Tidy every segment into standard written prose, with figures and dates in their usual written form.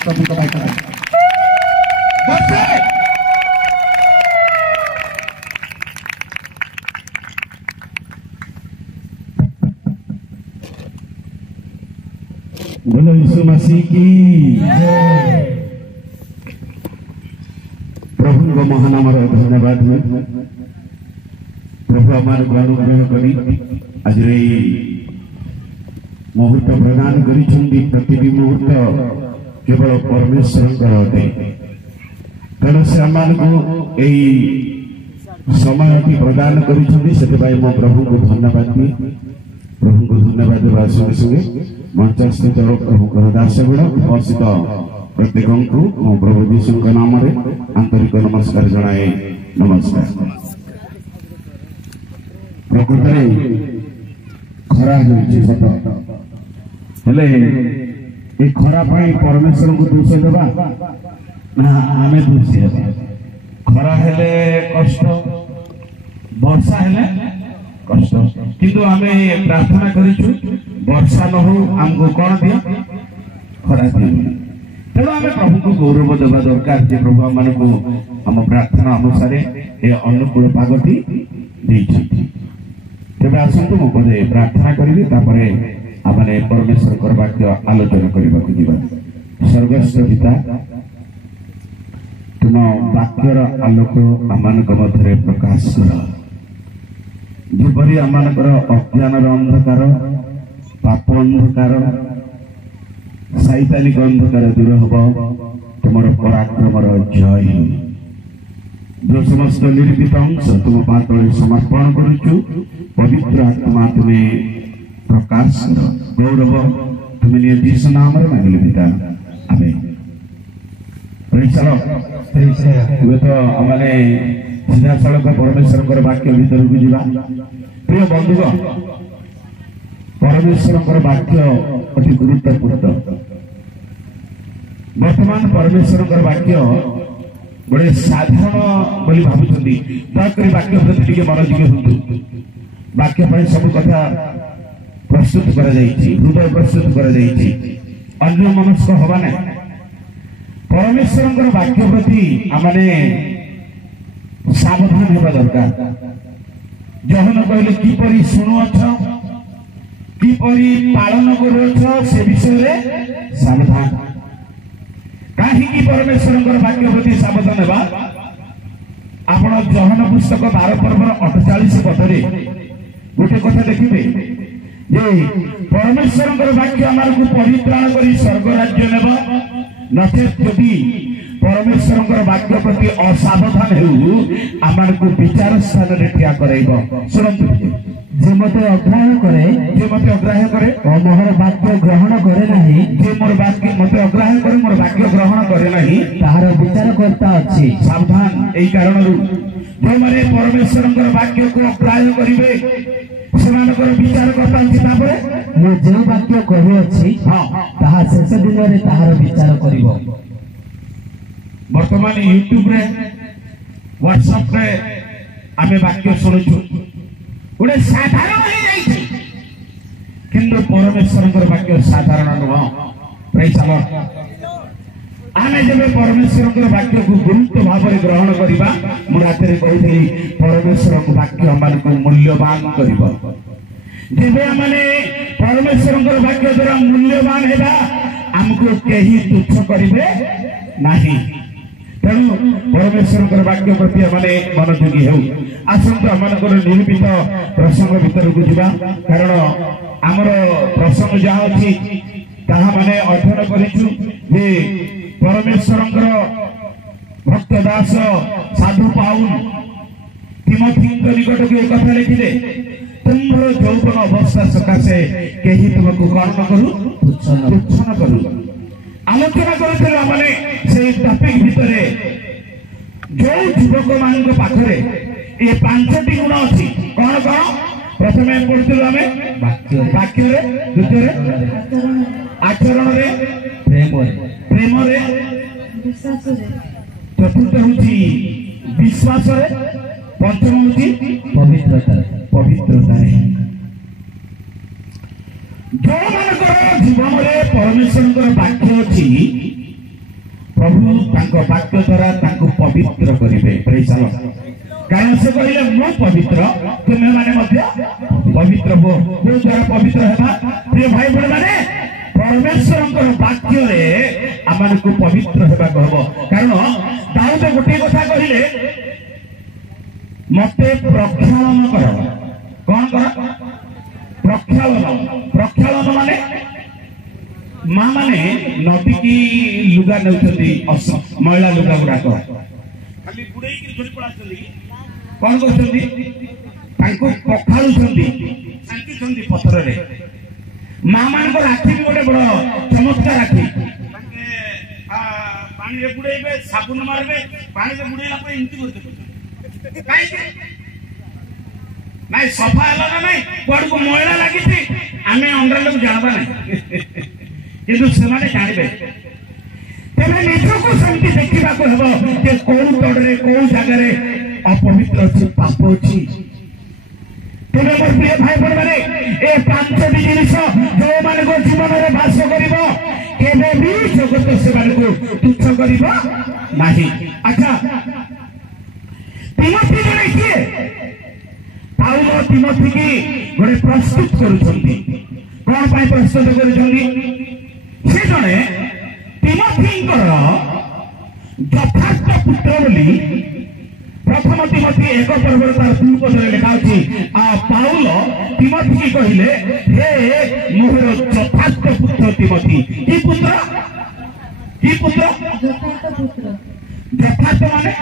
प्रभु बोलो यीशु मसीह की प्रभु को महानाम धन्यवाद प्रभु आमार अनुग्रह करी आज मुहूर्त प्रदान करी प्रति मुहूर्त केवल परमेश्वर अटे तेणु से आम को समय प्रदान कर प्रभु को धन्यवाद दिए प्रभु को धन्यवाद देवा संगे संगे मंचस्थित प्रभु दासगुण उपस्थित प्रत्येक को प्रभु जीशु नाम आंतरिक नमस्कार जनाए। नमस्कार। प्रकृत खरा सत हेले ए खरा परमेश्वर को दोष देवा ना आम दोषी खरा हेले कष्ट वर्षा हेले कष्ट किंतु आमे प्रार्थना करिछु वर्षा न हो हमको कौन दिया खरा दिया तेणु आम प्रभु को गौरव देवा दरकार जे प्रभु आम को आम प्रार्थना अनुसार ए अनुकूल पागटी तेज आसतु मो पदे प्रार्थना करी आमने परमेश्वर वाक्य आलोचना करने स्वर्गस्थ पिता तुम वाक्यर आलोक आम मध्य प्रकाश कर जपरी आम अज्ञान अंधकार पाप अंधकार सैतानिक अंधकार दूर हम तुम पराक्रम जय जो समस्त निर्मित अंश तुम पातले समर्पण करुचु पवित्र आत्मा तुम्हें प्रकाश कर गौरव तुम्हें निर्दिष्ट नाम मांगिले पिता आमेन। तो आमने सीधा सड़क परमेश्वर वाक्य भीतर को जीवा प्रिय बंधुगण परमेश्वर वाक्य अति गुरुत्वपूर्ण वर्तमान परमेश्वर वाक्य गोटे साधारण बोली भावुंट दयाकोरी वाक्य प्रति मनोযোगी हूँ वाक्य सब कथा प्रस्तुत कर हृदय प्रस्तुत कर अन्य मनस्क हवा ना परमेश्वर वाक्य प्रति आमने सावधान होगा दरकार जहन कहले किपरि शुणुअछ किपरि पालन करुअछ से विषय सावधान कहीं परमेश्वर वाक्य प्रति सावधान होगा आपण जहन पुस्तक 12 पर्व 48 पदरे गोटे कथा देखिए जे परमेश्वर वाक्य आम को परित्राण कर स्वर्ग राज्य नेब नचेत यदि परमेश्वर वाक्य प्रति असावधान हो आम को विचार स्थान में ठिया कर शुणु जे मते अग्राह्य करे और मोहर वाक्य ग्रहण करे नहीं जे मोर वाक्य मते अग्राह्य करे मोर वाक्य ग्रहण करे नहीं ताहार विचार करता अछि सावधान एई कारण जो माने परमेश्वर वाक्य को अग्राह्य करिवे सेमानकर विचार करता अछि मु जे वाक्य कहि अछि हां ताहा शेष दिन रे ताहार विचार करिवो। वर्तमान यूट्यूब रे व्हाट्सएप रे आमे वाक्य सुनुछु गोटे साधारण हो जाइए किंतु परमेश्वर वाक्य साधारण नुह प्रेज द लॉर्ड आम जब परमेश्वर वाक्य को गुरुत्व भाव में ग्रहण करवा मुझे कहती परमेश्वर वाक्य आम मूल्यवान कर परमेश्वर वाक्य द्वारा मूल्यवान है आमको कहीं तुच्छ करेंगे नहीं तेणु परमेश्वर वाक्य प्रति मैंने मनोयोगी हो आसतु आम निर्मित प्रसंग भीतर को जा कारण आमर प्रसंग जहाँ अच्छी ताहा माने अध्ययन करिछु जे परमेश्वर भक्त दास साधु पाउल तिमोथी निकट को एक कथा लिखिले तुम्हार यौवन अवस्था सकाशे कहीं तुमको कौन करू तुच्छ न करू आलोचना करते मैंने से टॉपिक भितर जो युवक मान पाखरे ये 5टी गुण अच्छी कौन कौन प्रथम पढ़ुलु आम वाक्य द्वितीय आचरण प्रेम चतुर्थ हूँ विश्वास पंचम हूँ पवित्रता जो मान जीवन में परमेश्वर वाक्य अच्छी प्रभु तांको वाक्य द्वारा तांको पवित्र करिवे। Praise the Lord. कारण से कहले मु पवित्र तुमे माने मध्य पवित्र हो। को द्वारा पवित्र हेबा प्रिय भाई बड़ माने परमेश्वरंकर वाक्य रे आमान को पवित्र हेबा कहबो। कारण दाऊद गोटे कथा कहिले मते प्रक्षालन कर। कौन कर? प्रक्षालन। प्रक्षालन माने माँ माने नदी की लुगा नौचंदी महिला लुगा गुड़ाक खाली बुड़े धरी पड़ा कौन कर पथर रे माँ मान आखि भी गोटे बड़ चमत्कार आखि पानी बुड़े साबुन मारे पानी बुड़ेला ना सफा है ना नहीं कौन को मैला लगी आम अंडर लोग जानवा ना किंतु से जानवे तेरे निजको सेमती देखा हम जे कौ तड़े कौ जगार अपवित्र अच्छी पाप अच्छी तेरे मोर प्रिय भाई बहन मैंने ए पांचटी जिनिस जो मान जीवन में बास कर जगत से तुच्छ कर। अच्छा तिमोथी जड़े किए पाउल तिमोथी की गोटे प्रस्तुत करुछंती कौन पाई प्रस्तुत करुछंती से जड़े तिमोथींकर यथार्थ पुत्र बोली प्रथम तिमोथी 1 पर्व तार 2 पद लिखा अछि पाउल तिमोथी की कहिले हे मोहर यथार्थ पुत्र तिमोथी की पुत्र यथार्थ पुत्र यथार्थ माने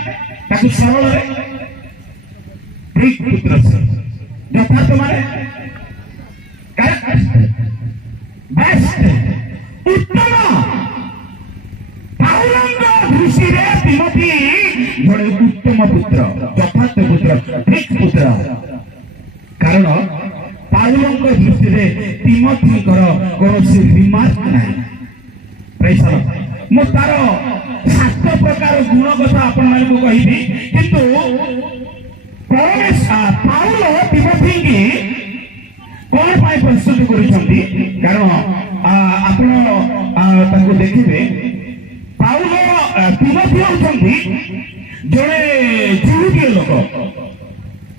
ताकु सरल रे ठीक पुत्र से यथार्थ माने बेस्ट उत्तम दृष्टि तिमोथी बड़े उत्तम पुत्र यथार्थ पुत्र ठीक पुत्र। कारण पाउलों दृष्टि में तिमोथी कौन रिमार्क ना प्रेज द लॉर्ड। मु तार 7 प्रकार गुण कथा आपण मानक कहिबी किंतु पाउल तिमोथी की कौन पाई प्रस्तुत करिसंती कारण आपण देखिए पाउल तिमोथी होउछंती जड़े जिहुदीय लोक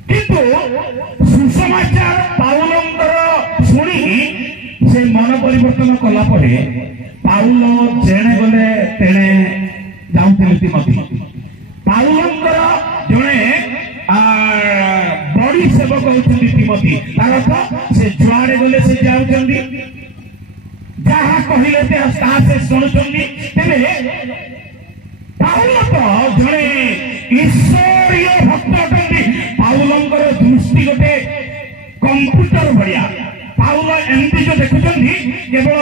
किंतु सुसमाचार पाउलंकर शुणी से मन परिवर्तन कला परे पाउल जेणे गले तेणे जाउथिले तिमोथी पाउलंकर जड़े बड़ी सेवक होउछंती तिमोथी तार अर्थ से जुआड़े गले से जाउछंती जहाँ कहले से शुणुचंदी तेरे पाउल तो जड़े ईश्वरीय भक्त अटंती पाउलंकर दृष्टि गोटे कंप्यूटर बढ़िया पाउल एमती जो देखुचंदी केवल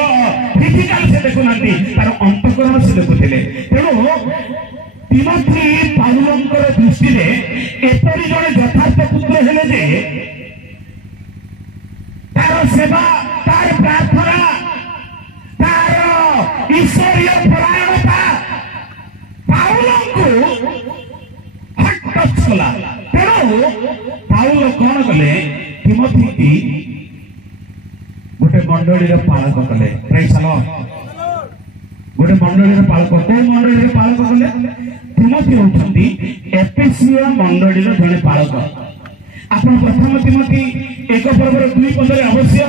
फिजिकल से देखुना तार अंतकरण से देखुले तेणु तिमोथी पाउलंकर दृष्टि में एपरी जड़े यथार्थ पुत्र हेले जे तार सेवा तार प्रार्थना तार ईश्वरीय परायणता पाउल को हट टच कला तेणु पाउल कौन कले तिमोथी की गोटे मंडली पालक कले। Praise the Lord. गोटे मंडली पालक को मंडली पालक कले तिमोथी होउछंती एफेसिया मंडली जने पालक। आपण प्रथम तिमोथी 1 पर्व 2 पद अवश्य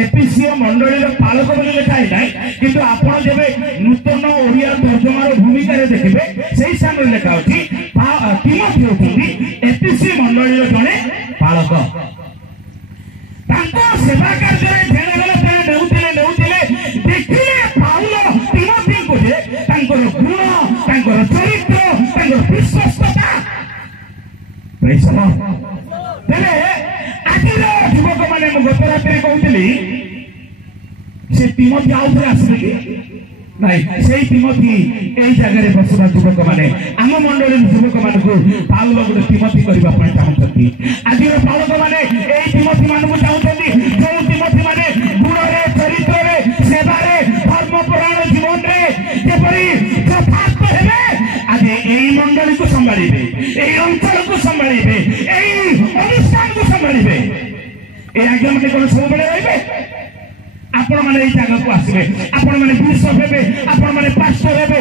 एफेसिया मंडली पालक बोली लिखा है किंतु आपण जेबे नूतन ओडिया तर्जमार भूमिका रे देखिबे सेही सामने लिखा अछि तिमोथी होउछंती एफेसिया मंडली जने पालक। तांको सेवा कार्य रे जेने गले तेने नेउतिले देखिले पाउल तिमोथी को जे तांकर गुण तांकर चरित्र तांकर विश्वासता प्रेज द लॉर्ड। तेरे आजिर युवक मैंने गत रात कहती से तिमोथी आउ थे आसवे कि नहीं से तिमोथी यही जगह बसवा युवक मैंने आम मंडली युवक मान को पाउल गोटे तिमोथी करने चाहती आज पालक मैंने यही तिमोथी मान को चाहते जो तिमोथी मैंने गुण चरित्र सेवा धर्मपरायण जीवन में यथार्थ हेबे आज यही मंडली को संभाले यही अंचल को संभाले यही अनुष्ठान को संभाले ये आज्ञा मैंने कौन सब रही आपण मैंने जगह को आसवे आपण मैंने बिशप हेबे आपण मैंने पास्टर हेबे